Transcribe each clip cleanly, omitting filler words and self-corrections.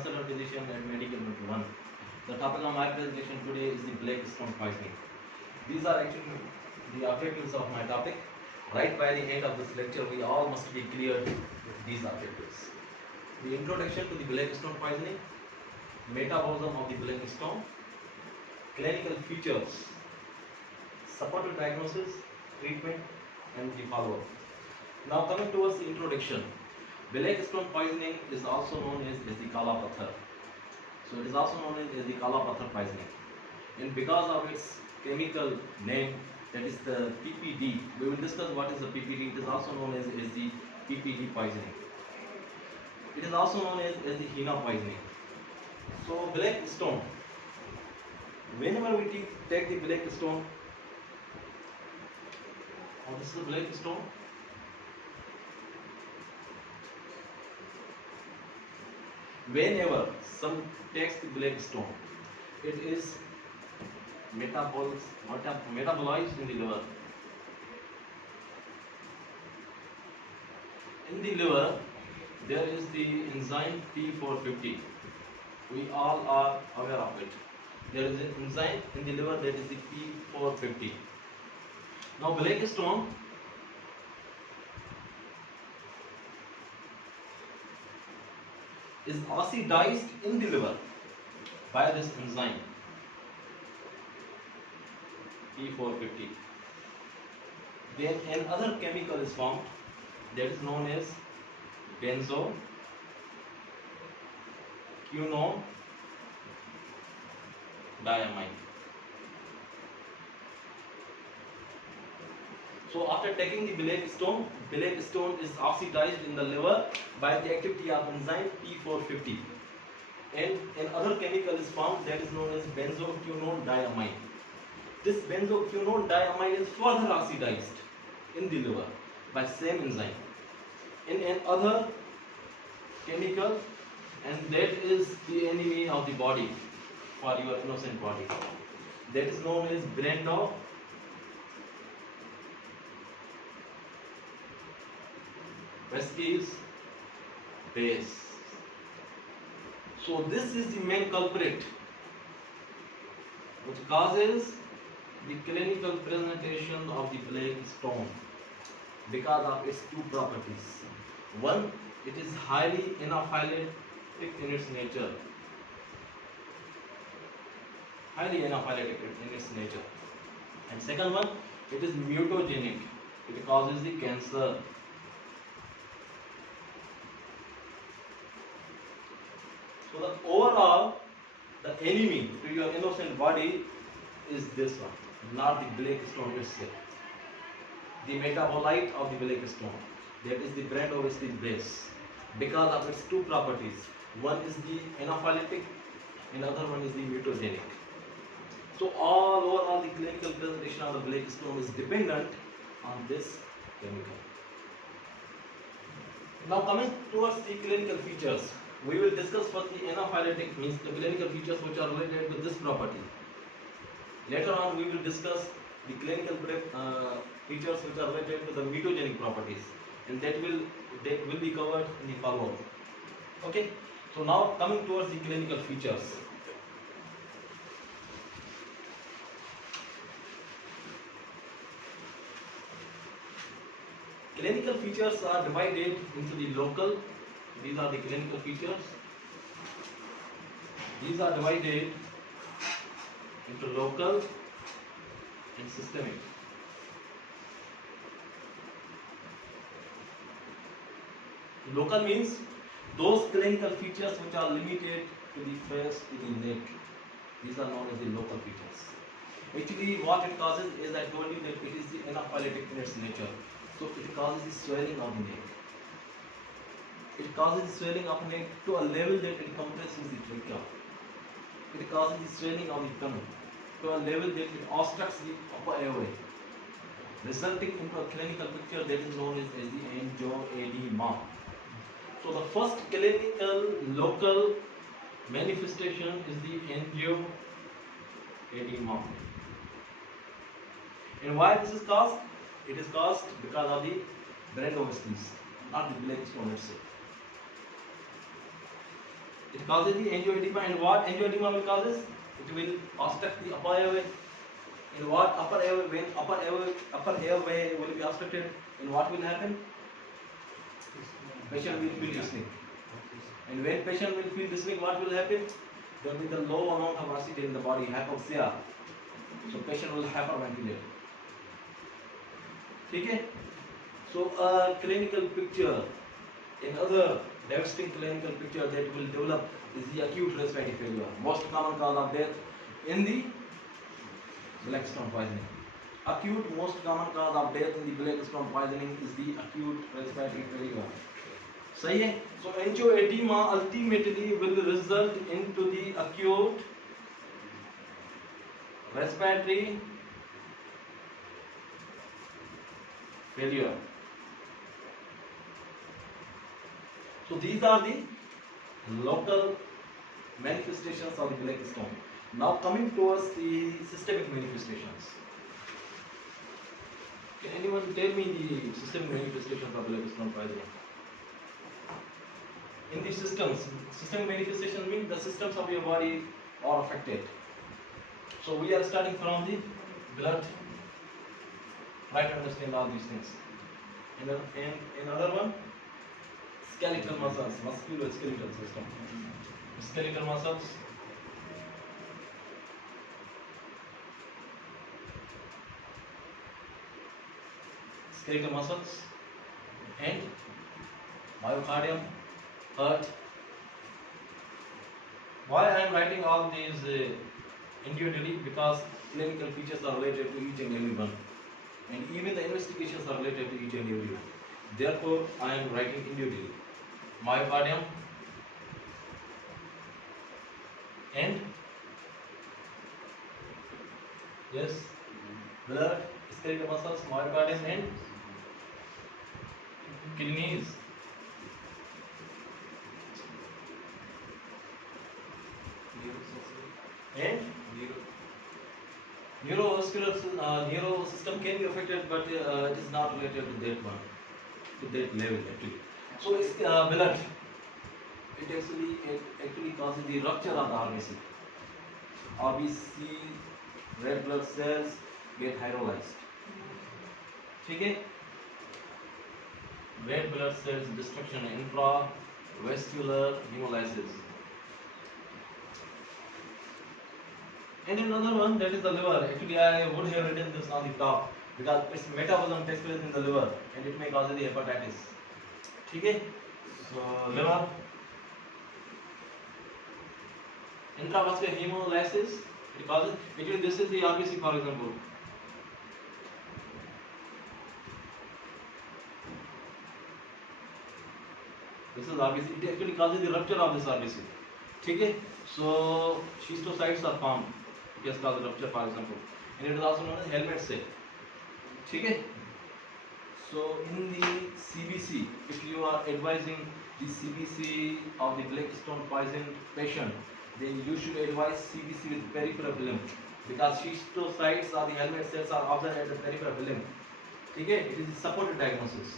consultant physician at Medicament 1. The topic of my presentation today is the black stone poisoning. These are actually the objectives of my topic. Right by the end of this lecture, we all must be clear with these objectives. The introduction to the black stone poisoning, metabolism of the black stone, clinical features, supportive diagnosis, treatment, and the follow-up. Now coming towards the introduction, black stone poisoning is also known as the Kala Pathar. So it is also known as the Kala Pathar poisoning. And because of its chemical name, that is the PPD, we will discuss what is the PPD. It is also known as the PPD poisoning. It is also known as the Hina poisoning. So black stone, whenever we take the black stone, this is the black stone. Whenever some takes the black stone, it is metabolized in the liver. In the liver, there is the enzyme P450. We all are aware of it. There is an enzyme in the liver, that is the P450. Now black stone is oxidized in the liver by this enzyme P450. Then another chemical is formed, that is known as benzoquinone diamine. So after taking the black stone is oxidized in the liver by the activity of enzyme P450, and another chemical is formed, that is known as benzoquinone diamine. This benzoquinone diamine is further oxidized in the liver by same enzyme in another chemical, and that is the enemy of the body for your innocent body. That is known as Brando Vasquez base. So this is the main culprit which causes the clinical presentation of the black stone because of its two properties. One, it is highly anaphylatic in its nature. Highly anaphylatic in its nature. And second one, it is mutagenic. It causes the cancer. So the overall, the enemy to your innocent body is this one, not the black stone itself. The metabolite of the black stone, that is the Brando Vasquez base, because of its two properties. One is the anaphylatic, another one is the mutagenic. So all overall, the clinical presentation of the black stone is dependent on this chemical. Now coming towards the clinical features, we will discuss first the anaphylatic, means the clinical features which are related to this property. Later on we will discuss the clinical features which are related to the mutagenic properties, and that will be covered in the follow-up. Okay, so now coming towards the clinical features. Clinical features are divided into the local. These are the clinical features. These are divided into local and systemic. Local means those clinical features which are limited to the face, to the neck. These are known as the local features. Actually, what it causes is, I told you that it is the anaphylatic in its nature. So it causes the swelling of the neck. It causes the swelling of the neck to a level that it compresses the trachea. It causes the swelling of the tongue to a level that it obstructs the upper airway, resulting into a clinical picture that is known as the angioedema. So the first clinical local manifestation is the angioedema. And why this is caused? It is caused because of the Brando Vasquez, not the black stone itself. It causes the angioedema, and what angioedema will cause? It will obstruct the upper airway. In what upper airway? When upper airway will be obstructed, and what will happen? Patient will feel dyspneic. And when patient will feel dyspneic, what will happen? There will be the low amount of oxygen in the body, hypoxia. So patient will hyperventilate. Okay? So a clinical picture, another devastating clinical picture that will develop is the acute respiratory failure. Most common cause of death in the black stone poisoning. Acute, most common cause of death in the black stone poisoning is the acute respiratory failure. सही है? So angioedema ultimately will result into the acute respiratory failure. So these are the local manifestations of the black stone. Now coming towards the systemic manifestations. Can anyone tell me the systemic manifestations of black stone poisoning? In these systems, systemic manifestations mean the systems of your body are affected. So we are starting from the blood. Try to understand all these things. And another one, skeletal muscles, musculoskeletal system. Skeletal muscles. Skeletal muscles and myocardium, heart. Why I am writing all these individually? Because clinical features are related to each and every one, and even the investigations are related to each and every one. Therefore, I am writing individually. Myocardium and yes, blood, skeletal muscles, myocardium and kidneys. And neuro system can be affected, but it is not related to that one, to that level actually. So it's blood. It actually causes the rupture of the RBC. RBC, red blood cells get hydrolyzed. Okay? Red blood cells destruction, intravascular hemolysis. And another one, that is the liver. Actually, I would have written this on the top because its metabolism takes place in the liver and it may cause the hepatitis. Okay? So liver, intravascular hemolysis, it causes. Actually, this is the RBC, for example. This is RBC. It actually causes the rupture of this RBC. Okay? So schistocytes are formed. It has caused rupture, for example, and it is also known as helmet cell. Okay? So in the CBC, if you are advising the CBC of the black stone poisoned patient, then you should advise CBC with peripheral limb, because schistocytes or the helmet cells are observed at the peripheral limb. Okay? It is a supported diagnosis.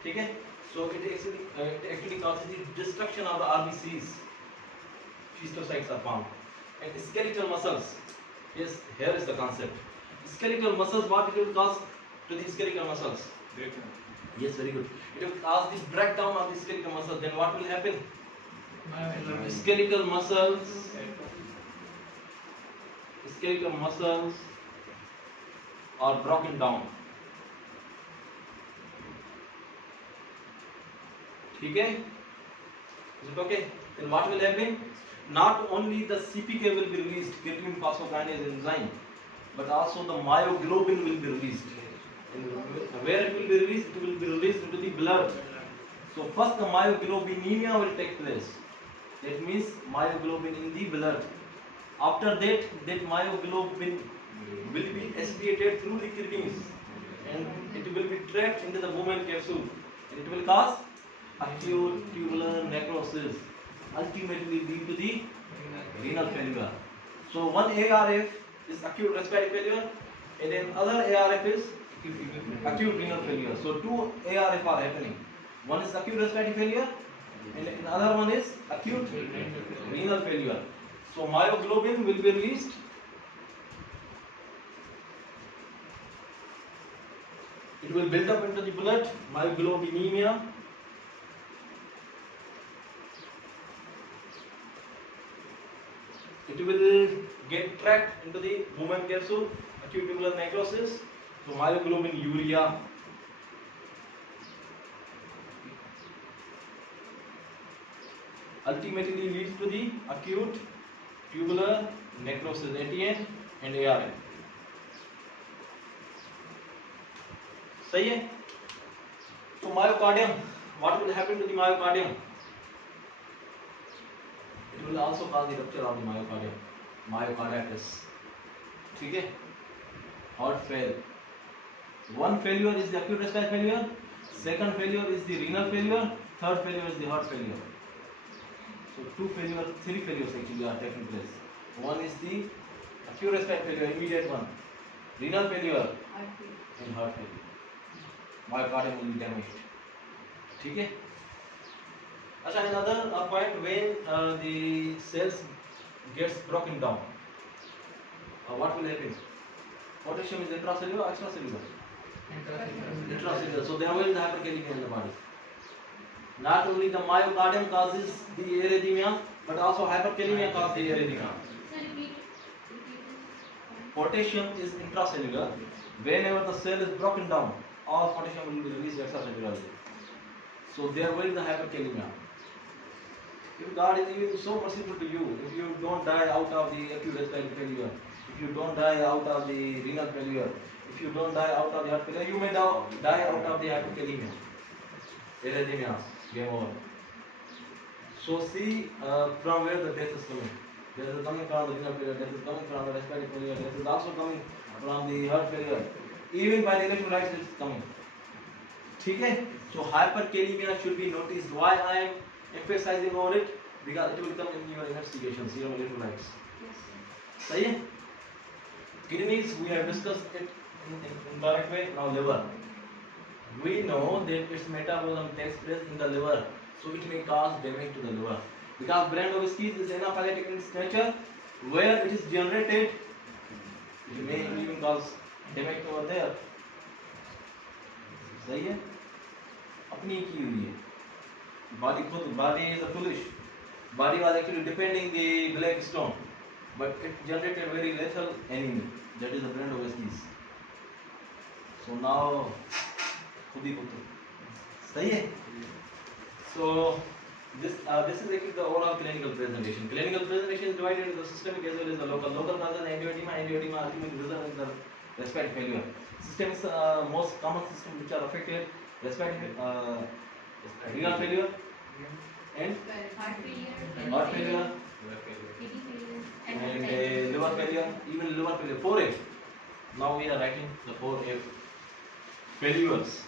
Okay? So it actually causes the destruction of the RBCs. Schistocytes are formed. And skeletal muscles. Yes, here is the concept. Skeletal muscles, what it will cause to the skeletal muscles? Breakdown. Yes, very good. It will cause the breakdown of the skeletal muscles. Then what will happen? Skeletal muscles are broken down. Okay? Is it okay? Then what will happen? Not only the CPK will be released, creatine phosphokinase enzyme, but also the myoglobin will be released. And where it will be released? It will be released into the blood. So first the myoglobinemia will take place. That means myoglobin in the blood. After that, that myoglobin will be aspirated through the kidneys and it will be trapped into the Bowman capsule and it will cause acute tubular necrosis, ultimately lead to the renal failure. So one ARF is acute respiratory failure and then other ARF is acute renal failure. So two ARF are happening. One is acute respiratory failure and another one is acute renal failure. So myoglobin will be released. It will build up into the blood, myoglobinemia. It will get tracked into the movement capsule, acute tubular necrosis, so myoglobin urea. Ultimately leads to the acute tubular necrosis, ATN and ARN. सही है? So myocardium, what will happen to the myocardium? It will also cause the rupture of the myocardium, myocarditis. ठीक है? Heart fail. One failure is the acute respiratory failure. Second failure is the renal failure. Third failure is the heart failure. So three failures actually are taking place. One is the acute respiratory failure, immediate one. Renal failure and heart failure. Myocardium will be damaged. ठीक है? अच्छा, another point, when the cells gets broken down, what will happen? Potassium is intracellular or extracellular? Intracellular. So there will be hyperkalemia in the body. Not only the myocardium causes the arrhythmia, but also hyperkalemia causes the arrhythmia. Potassium is intracellular. Whenever the cell is broken down, all potassium will be released extracellularly. So there will be the hyperkalemia. If God is even so merciful to you, if you don't die out of the acute respiratory failure, if you don't die out of the renal failure, if you don't die out of the heart failure, you may die out of the hyperkalemia, arrhythmia, game over. So see from where the death is coming. Death is coming from the renal failure, death is coming from the respiratory failure, death is also coming from the heart failure. Even by the electrolytes it is coming. ठीक है? So hyperkalemia should be noticed. Why I am emphasizing on it? Because it will come in your investigation, serum electrolytes. सही है? Kidneys, we have discussed it in correct way. Now liver. We know that its metabolism takes place in the liver, so it may cause damage to the liver. Because brain of species is anaphylaxis in its nature, where it is generated, it may even cause damage over there. सही है? अपनी की हुई है. Body is a foolish. Body was actually defending the black stone, but it generated very lethal enemy. That is the brain of species. So now, खुद ही पुत्र. सही है? So this is actually the overall clinical presentation. Clinical presentation is divided into the systemic as well as the local. Local causes angioedema. Angioedema ultimately results in the respiratory failure. Systemic most common systems which are affected: respiratory, renal failure, and heart failure, and liver failure. Even liver failure. 4F. Now we are writing the 4F failures.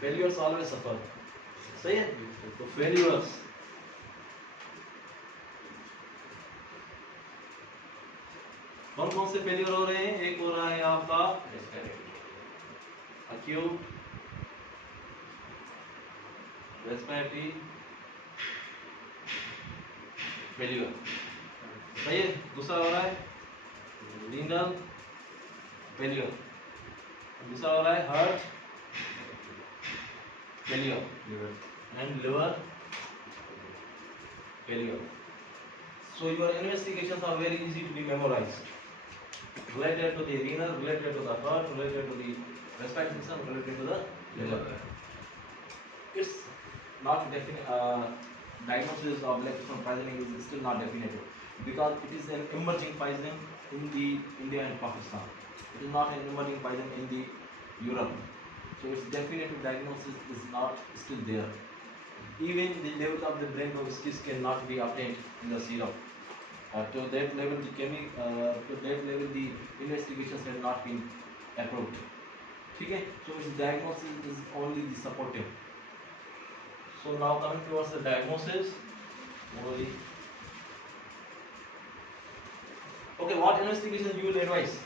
Failures always suffer. सही है? तो failures. कौन कौन से failure हो रहे हैं? एक हो रहा है आपका acute respiratory failure. सही है? दूसरा हो रहा है renal failure. दूसरा हो रहा है heart failure and liver failure. So your investigations are very easy to be memorized. Related to the renal, related to the heart, related to the respiratory system, related to the liver. It's not definite. Diagnosis of black stone poisoning is still not definitive because it is an emerging poison in the India and Pakistan. It is not an emerging poison in the Europe. So its definitive diagnosis is not still there. Even the level of the brain disease cannot be obtained in the serum. To that level, the investigations have not been approved. Okay? So its diagnosis is only the supportive. So now coming towards the diagnosis. Okay, what investigation you will advise?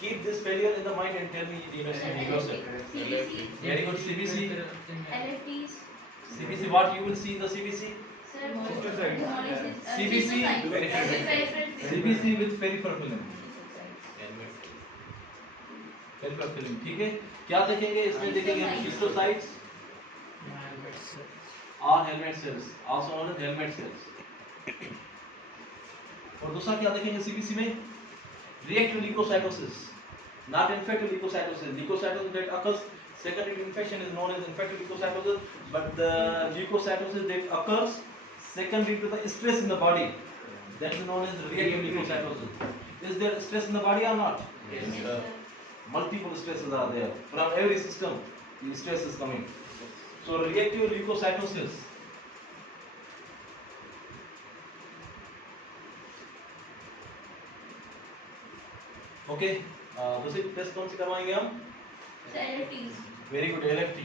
Keep this failure in the mind and tell me the investigation yourself. CBC. Very good. CBC. LFTs. CBC, what you will see in the CBC? CBC with peripheral film. Peripheral film, ठीक है? क्या देखेंगे इसमें? देखेंगे हम schistocytes और helminth cells, also known as helminth cells. और दूसरा क्या देखेंगे CBC में? Reactive leukocytosis, not infective leukocytosis. Leukocytosis that occurs secondary to infection is known as infective leukocytosis, but the leukocytosis that occurs secondary to the stress in the body, that is known as reactive leukocytosis. Is there stress in the body or not? Yes. Multiple stresses are there. From every system, the stress is coming. So reactive leukocytosis. Okay. दूसरी test कौन सी करवाएंगे हम? LFTs. Very good. LFT.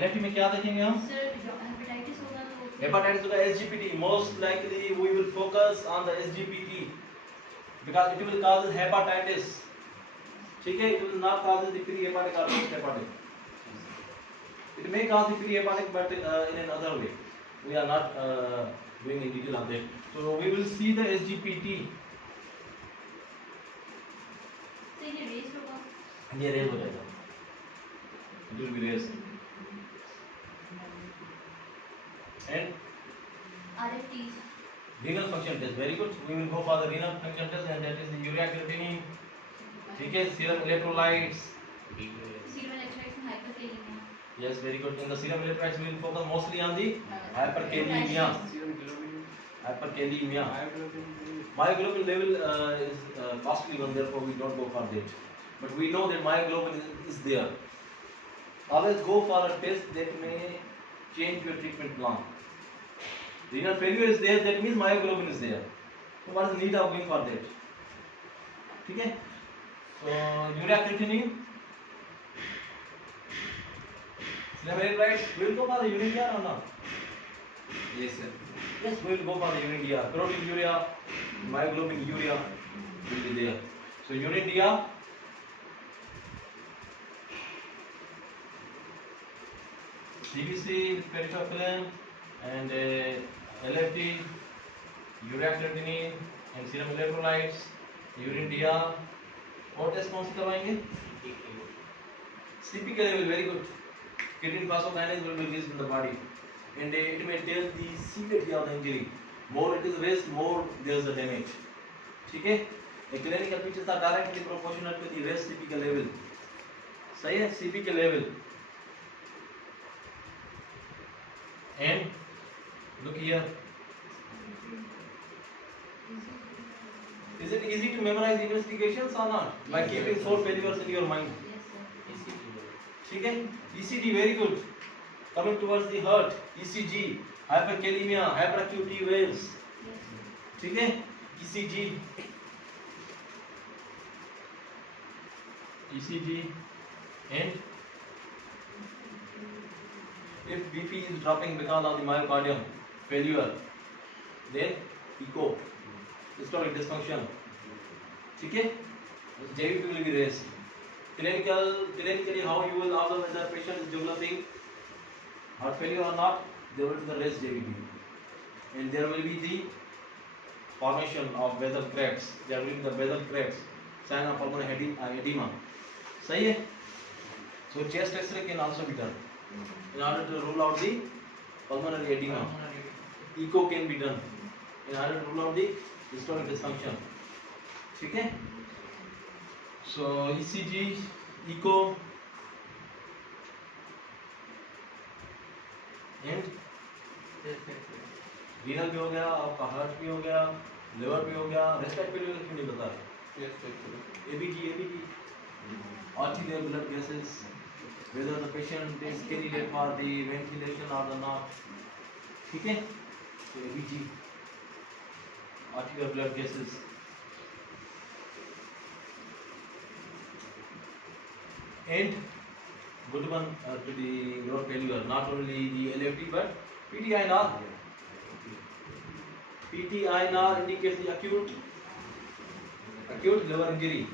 LFT में क्या देखेंगे हम? Sir, hepatitis होगा तो. Hepatitis होगा SGPT. Most likely we will focus on the SGPT because it will cause hepatitis. ठीक है? It will not cause the pre-hepatic or post-hepatic. It may cause the pre-hepatic, but in another way. We are not going in detail on that. So we will see the SGPT. So ये raised होगा. ये raise हो जाएगा. It will be raised. And RFTs. renal function test. Very good. We will go for the renal function test, and that is the urea creatinine. ठीक है? Serum electrolytes. Serum electrolytes and hyperkalemia. Yes, very good. In the serum electrolytes, we will focus mostly on the hyperkalemia. Hyperkalemia. Myoglobin level is costly one, therefore we don't go for that. But we know that myoglobin is there. Always go for a test that may change your treatment plan. Renal failure is there, that means myoglobin is there. So what is the need of going for that? ठीक है? So urea creatinine. Serum electrolytes, we will go for the urine DR or not? Yes, sir. Yes, we will go for the urine DR. Protein urea, myoglobin urea will be there. So urine DR. CBC with peripheral film and LFT, urea creatinine and serum electrolytes, urine DR. और test कौन सी करवाएंगे? CPK level, very good. Creatine phosphokinase will be released in the body, and it may tell the severity of the injury. More it is raised, more there is a damage. ठीक है? A clinical features are directly proportional to the raised CPK level. सही है? CPK level. And look here. Is it easy to memorize investigations or not? By keeping 4 failures in your mind. Yes, sir. ठीक है? ECG, very good. Coming towards the heart, ECG, hyperkalemia, hyperacute T waves. Yes, sir. ठीक है? ECG. ECG and if BP is dropping because of the myocardium failure, then echo, systolic dysfunction. ठीक है? JVP will be raised. Clinically, how you will observe whether the patient is developing heart failure or not, there will be the raised JVP, and there will be the formation of basal cracks. There will be the basal cracks, sign of pulmonary edema. सही है? So chest X-ray can also be done in order to rule out the pulmonary edema. Echo can be done in order to rule out the systolic dysfunction. ठीक है? So ECG, echo, and renal भी हो गया, आपका heart भी हो गया, liver भी हो गया, respiratory क्यों नहीं बता रहे? ABG, arterial blood gases, whether the patient is candidate for the ventilation or not. ठीक है? So ABG, arterial blood gases. And good one to the liver failure, not only the LFT but PTINR. PTINR indicates the acute liver injury.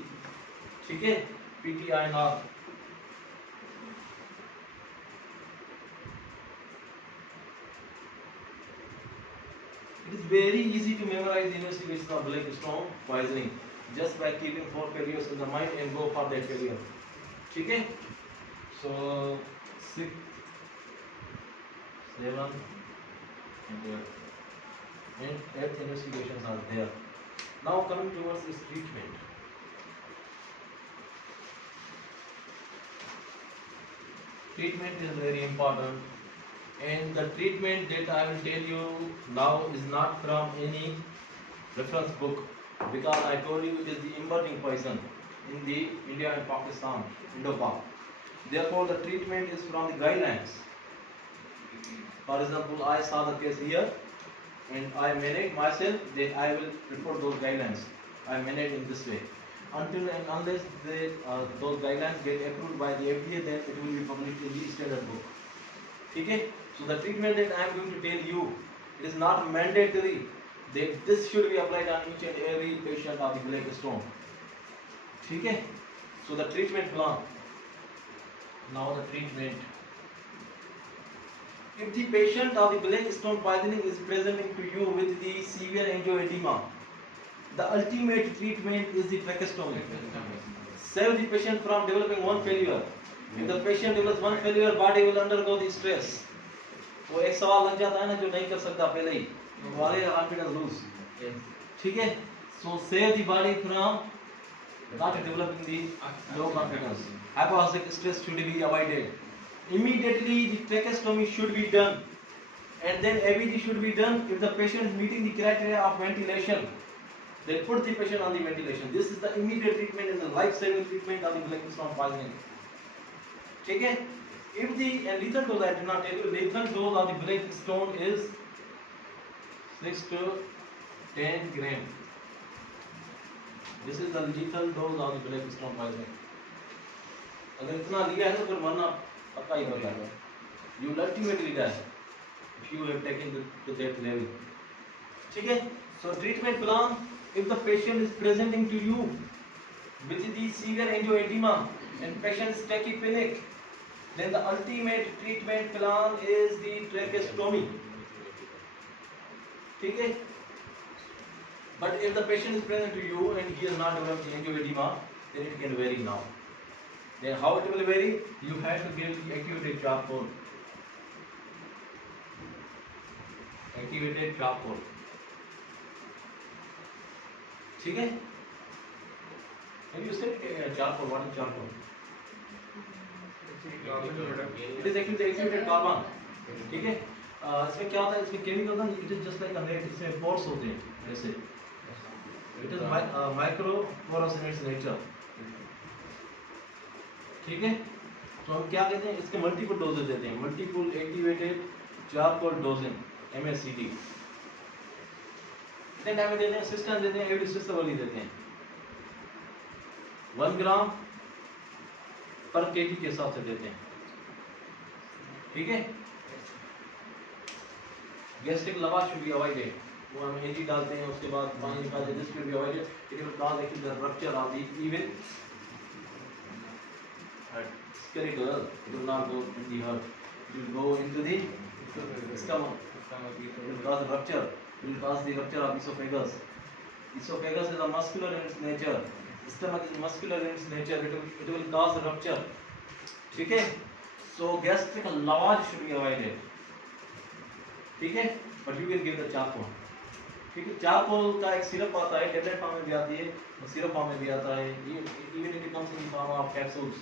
ठीक है? PTINR. It is very easy to memorize the investigation of Blackstone poisoning just by keeping 4 failures in the mind and go for that failure. ठीक है? So 6, 7 and 8 investigations are there. Now coming towards its treatment. Treatment is very important, and the treatment that I will tell you now is not from any reference book, because I told you it is the emerging poison in the India and Pakistan, Indo-Pak. Therefore, the treatment is from the guidelines. For example, I saw the case here and I manage myself, then I will report those guidelines. I manage in this way. Until and unless those guidelines get approved by the FDA, then it will be published in the standard book. Okay? So the treatment that I am going to tell you, it is not mandatory that this should be applied on each and every patient of the Blackstone. Okay? So the treatment plan. Now the treatment. If the patient of the Blackstone poisoning is presenting to you with the severe angioedema, the ultimate treatment is the tracheostomy. Save the patient from developing one failure. If the patient develops one failure, body will undergo the stress. वो एक सवाल लग जाता है ना जो नहीं कर सकता पहले ही, वाले confidence lose. ठीक है? So save the body from not developing the low confidence. Hypoxic stress should be avoided. Immediately the tracheostomy should be done, and then ABD should be done if the patient is meeting the criteria of ventilation. Then put the patient on the ventilation. This is the immediate treatment and the life-saving treatment of the Blackstone poisoning. Okay? If the lethal dose, I did not tell you, lethal dose of the Blackstone is 6 to 10 gram. This is the lethal dose of the Blackstone poisoning. अगर इतना लिया है तो फिर मरना पक्का ही हो जाएगा. You will ultimately die if you have taken to that level. ठीक है? So treatment plan. If the patient is presenting to you with the severe angioedema and patient is tachypneic, then the ultimate treatment plan is the tracheostomy. ठीक है? But if the patient is present to you and he has not developed angioedema, then it can vary now. Then how it will vary? You have to give the activated charcoal. Activated charcoal. ठीक है? Have you said charcoal? What is charcoal? It is actually the activated carbon. ठीक है? इसमें क्या होता है? इसमें chemical ना, it is just like a net. इसमें pores होते हैं ऐसे. It is microporous in its nature. ठीक है? तो हम क्या कहते हैं? इसके मल्टीपल डोजेज देते हैं. Multiple activated charcoal dosing MACD. कितने टाइम में देते हैं? सिस्टम देते हैं, एवरी सिस्टम वाली देते हैं. 1 ग्राम पर केजी के हिसाब से देते हैं. ठीक है? Gastric lavash should be avoided. वो हम एजी डालते हैं, उसके बाद पानी निकालते हैं. This should be avoided. It will cause actually the rupture of the even skeletal. It will not go in the heart. It will go into the stomach. It will cause rupture. It will cause the rupture of esophagus. Esophagus is a muscular in its nature. Stomach is muscular in its nature. It will cause rupture. ठीक है? So gastric lavage should be avoided. ठीक है? But you can give the charcoal. ठीक है? Charcoal का एक syrup आता है, टेबलेट फॉर्म में भी आती है, सिरप फॉर्म में भी आता है. Even it comes in the form of capsules.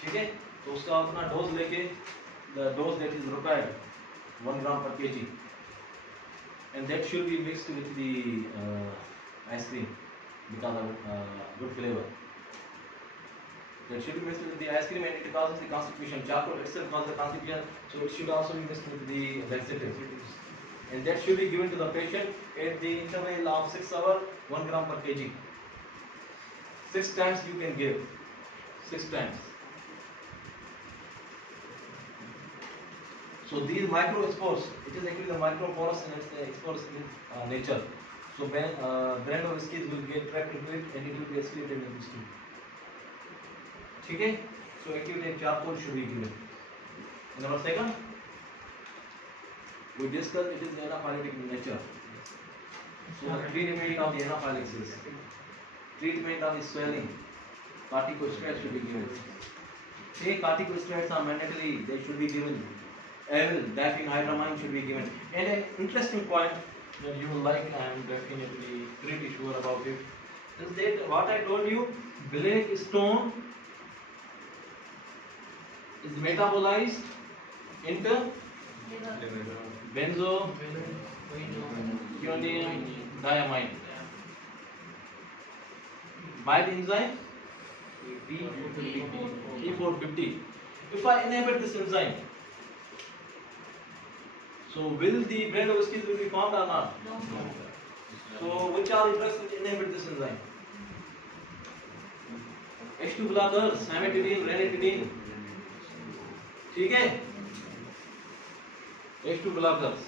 ठीक है? तो उसका अपना डोज लेके, the dose that is required 1 gram per kg, and that should be mixed with the ice cream because of good flavor. That should be mixed with the ice cream, and it causes the constipation. Charcoal itself causes the constipation, so it should also be mixed with the laxatives, and that should be given to the patient at the interval of 6 hours, 1 gram per kg. 6 times you can give. 6 times. So these microspores, it is actually the microporous in its spores in nature. So brand of skis will get trapped into it and it will be excreted in this tube. ठीक है? So activated charcoal should be given. Number second, we discussed it is anaphyletic in nature. So the treatment of the anaphylaxis, treatment of the swelling, corticosteroids should be given. Say corticosteroids are mandatory, they should be given. Avil, diphenhydramine should be given. And an interesting point that you will like, I am definitely pretty sure about it, is that what I told you, black stone is metabolized into Liver. benzodiazepine diamine by the enzyme E450. If I inhibit this enzyme, so will the brain vesicles will be formed or not? No. So which are the drugs which inhibit this enzyme? H2 blockers, famotidine, ranitidine. ठीक है? H2 blockers.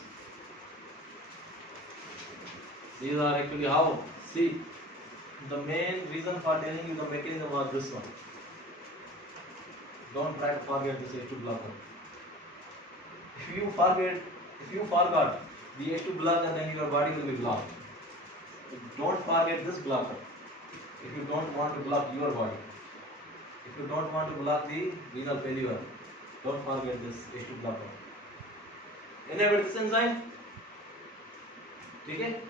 These are actually how? See, the main reason for telling you the mechanism was this one. Don't try to forget this H2 blocker. If you forgot the H2 blocker, then your body will be blocked. Don't forget this blocker. If you don't want to block your body, if you don't want to block the renal failure, don't forget this H2 blocker. Inhibit this enzyme. ठीक है?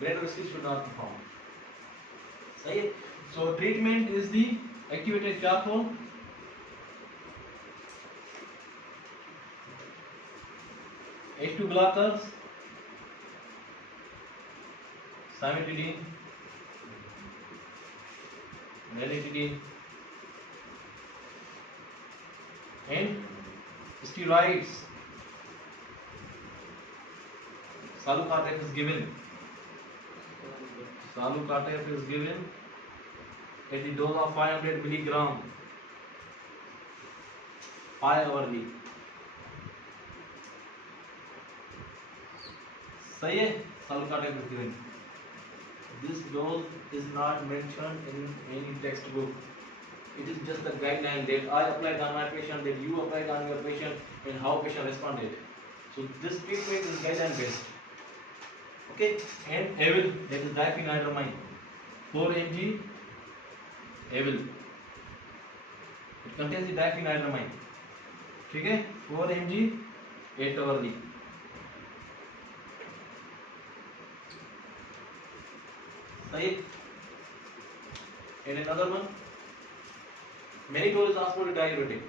Brain vesicles should not be formed. सही है? So treatment is the activated charcoal, H2 blockers, famotidine, ranitidine, and steroids. Salucartef is given. Salucartef is given at the dose of 500 milligram 5 hourly. सही है? Salucartef is given. This dose is not mentioned in any textbook. It is just a guideline that I applied on my patient, that you applied on your patient, and how patient responded. So this treatment is guideline based. Okay? And Avil, that is diphenhydramine, 4 mg Avil. It contains the diphenhydramine. ठीक है? 4 mg 8 hourly. सही? And another one, mannitol is also a diuretic.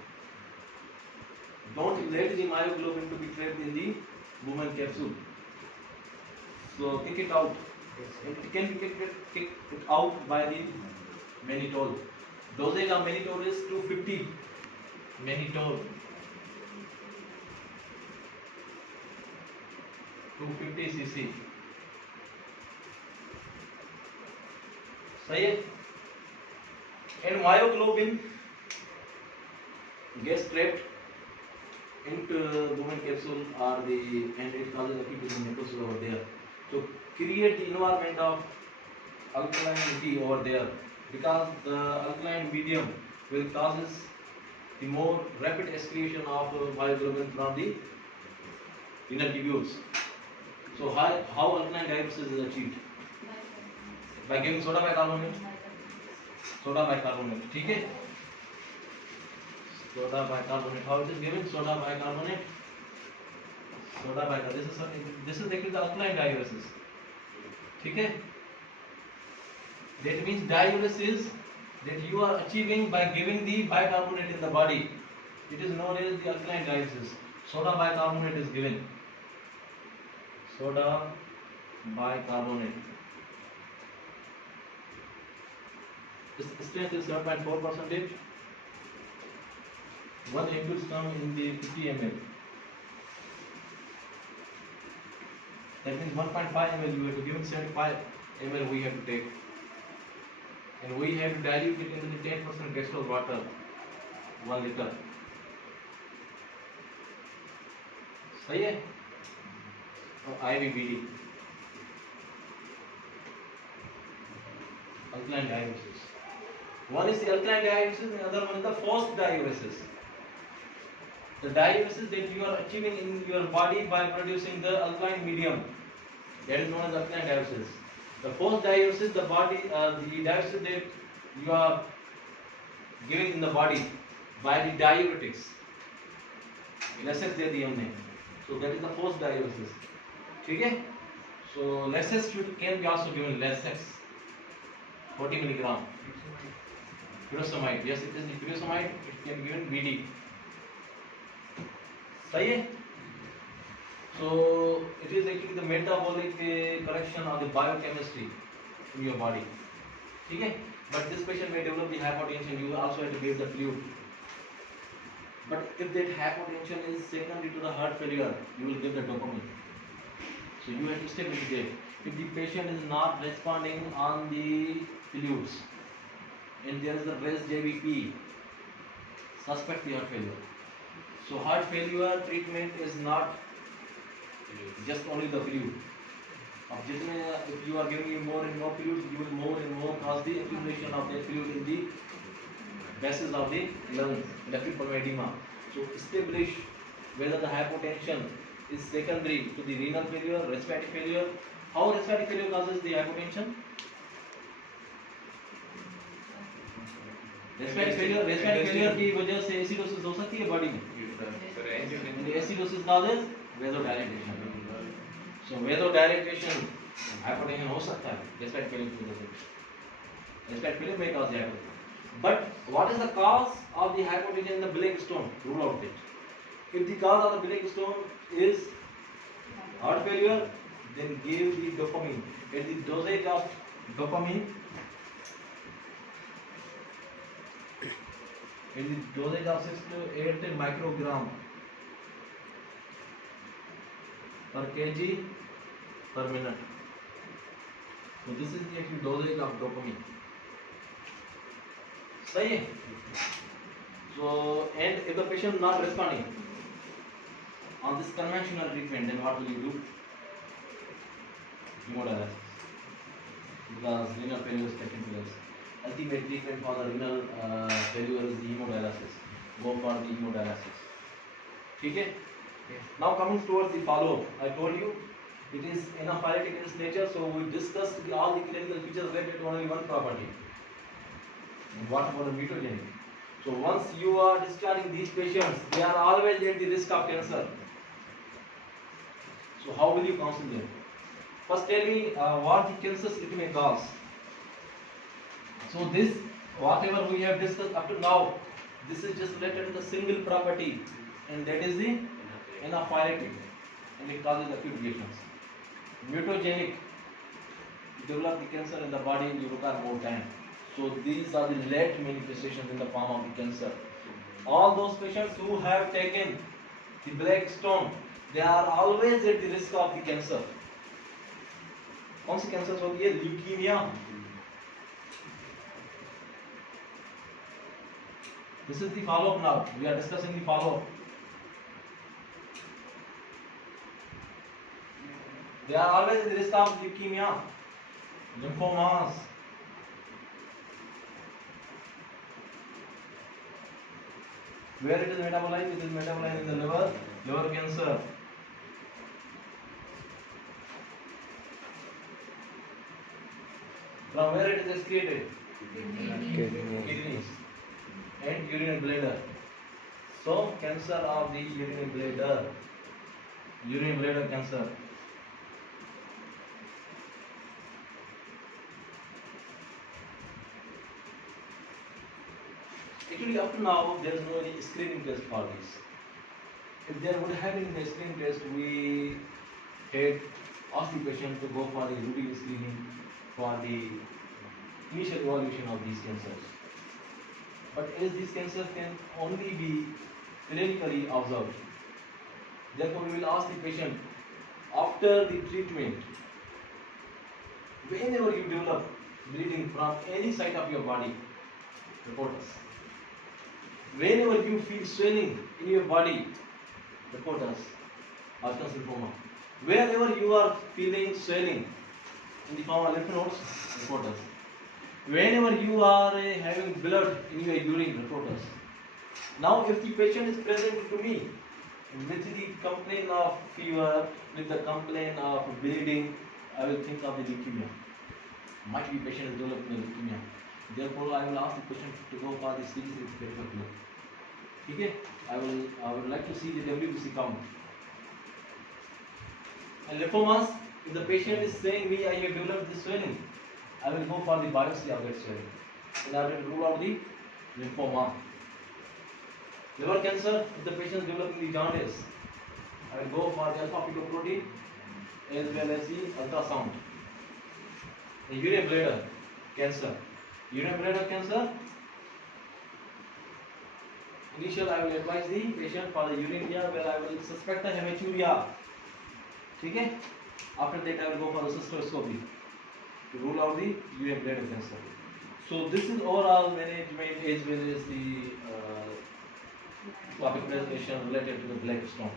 Don't let the myoglobin to be trapped in the woman capsule. So kick it out. It can be kicked out by the mannitol. Dosage of mannitol is 250 mannitol. 250 cc. सही है? And myoglobin gets trapped into woman capsule or the and it causes acute necrosis over there. So create the environment of alkalinity over there, because the alkaline medium will causes the more rapid escalation of myoglobin from the renal tubules. So how alkaline diuresis is achieved? By giving soda bicarbonate. Soda bicarbonate. ठीक है? Soda bicarbonate. How it is given? Soda bicarbonate. Soda bicarbonate. This is actually the alkaline diuresis. ठीक है? That means diuresis that you are achieving by giving the bicarbonate in the body. It is known as the alkaline diuresis. Soda bicarbonate is given. Soda bicarbonate. Its strength is 7.4%. 1 ampules come in the 50 ml. That means 1.5 ml you have to give, 75 ml we have to take. And we have to dilute it into the 10% dextrose water, 1 liter. सही है? और IVBD, alkaline diuresis. One is the alkaline diuresis, and another one is the forced diuresis. The diuresis that you are achieving in your body by producing the alkaline medium. That is known as alkaline diuresis. The first diuresis, the diuresis that you are giving in the body by the diuretics. Laxates दे दी हमने. So that is the first diuresis. ठीक है? So laxates can be also given laxates 40 milligram. Furosemide. Yes, it is the furosemide. It can be given BD. सही है? So it is actually the metabolic correction of the biochemistry in your body. ठीक है? But this patient may develop the hypotension. You also have to give the fluid. But if that hypotension is secondary to the heart failure, you will give the dopamine. So you have to stay with it. If the patient is not responding on the fluids, and there is a raised JVP, suspect the heart failure. So heart failure treatment is not just only the fluid. अब जितने if you are giving more and more fluids, you will more and more cause the accumulation of that fluid in the vessels of the lungs, electric pulmonary edema. So establish whether the hypotension is secondary to the renal failure, respiratory failure. How respiratory failure causes the hypotension? respiratory failure की वजह से acidosis हो सकती है body में. Acidosis causes vasodilatation. So vasodilatation, hypotension हो सकता है respiratory failure की वजह से. Respiratory failure may cause the hypotension. But what is the cause of the hypotension in the black stone? Rule out it. If the cause of the black stone is heart failure, then give the dopamine. At the dosage of dopamine, in the dosage of 6 to 8 microgram per kg per minute. So this is the actual dosage of dopamine. सही है. So and if the patient is not responding on this conventional treatment, then what will you do? Hemodialysis, because renal failure is taken place. Ultimate treatment for the renal failure is the hemodialysis. Go for the hemodialysis. ठीक है? Now coming towards the follow-up, I told you it is anaphylaxis in its nature. So we discussed all the clinical features related to only one property. And what about the mutagenic? So once you are discharging these patients, they are always at the risk of cancer. So how will you counsel them? First tell me what the cancers it may cause. So this, whatever we have discussed up to now, this is just related to the single property, and that is the anaphylaxis, and it causes acute lesions. Mutagenic, you develop the cancer in the body, you require more time. So these are the late manifestations in the form of the cancer. All those patients who have taken the black stone, they are always at the risk of the cancer. कौन सी cancer होती है? Leukaemia. This is the follow-up now. We are discussing the follow-up. They are always at the risk of leukemia, lymphomas. Where it is metabolized? It is metabolized in the liver cancer. From where it is excreted? Kidneys and urinary bladder. So cancer of the urinary bladder cancer. Actually, up to now, there is no any screening test for this. If there would have been a screening test, we had asked the patient to go for the routine screening for the initial evaluation of these cancers. But as these cancers can only be clinically observed, therefore we will ask the patient after the treatment, whenever you develop bleeding from any site of your body, report us. Whenever you feel swelling in your body, report us. Hodgkin's lymphoma. Wherever you are feeling swelling in the form of lymph nodes, report us. Whenever you are having blood in your urine, report us. Now, if the patient is present to me with the complaint of fever, with the complaint of bleeding, I will think of the leukemia. Might be patient is developing a leukemia. Therefore, I will ask the patient to go for the CD6 blood. Okay? I would like to see the WBC count. And lymphomas, if the patient is saying me I have developed this swelling, I will go for the biopsy of that swelling in order to rule out the lymphoma. Liver cancer, if the patient is developing the jaundice, I will go for the alpha-fetoprotein as well as the ultrasound. The urinary bladder cancer. Urinary bladder cancer, initial I will advise the patient for the uremia where I will suspect the hematuria. Okay? After that I will go for the cystoscopy to rule out the urinary bladder cancer. So this is overall management as well as the topic presentation related to the black stone.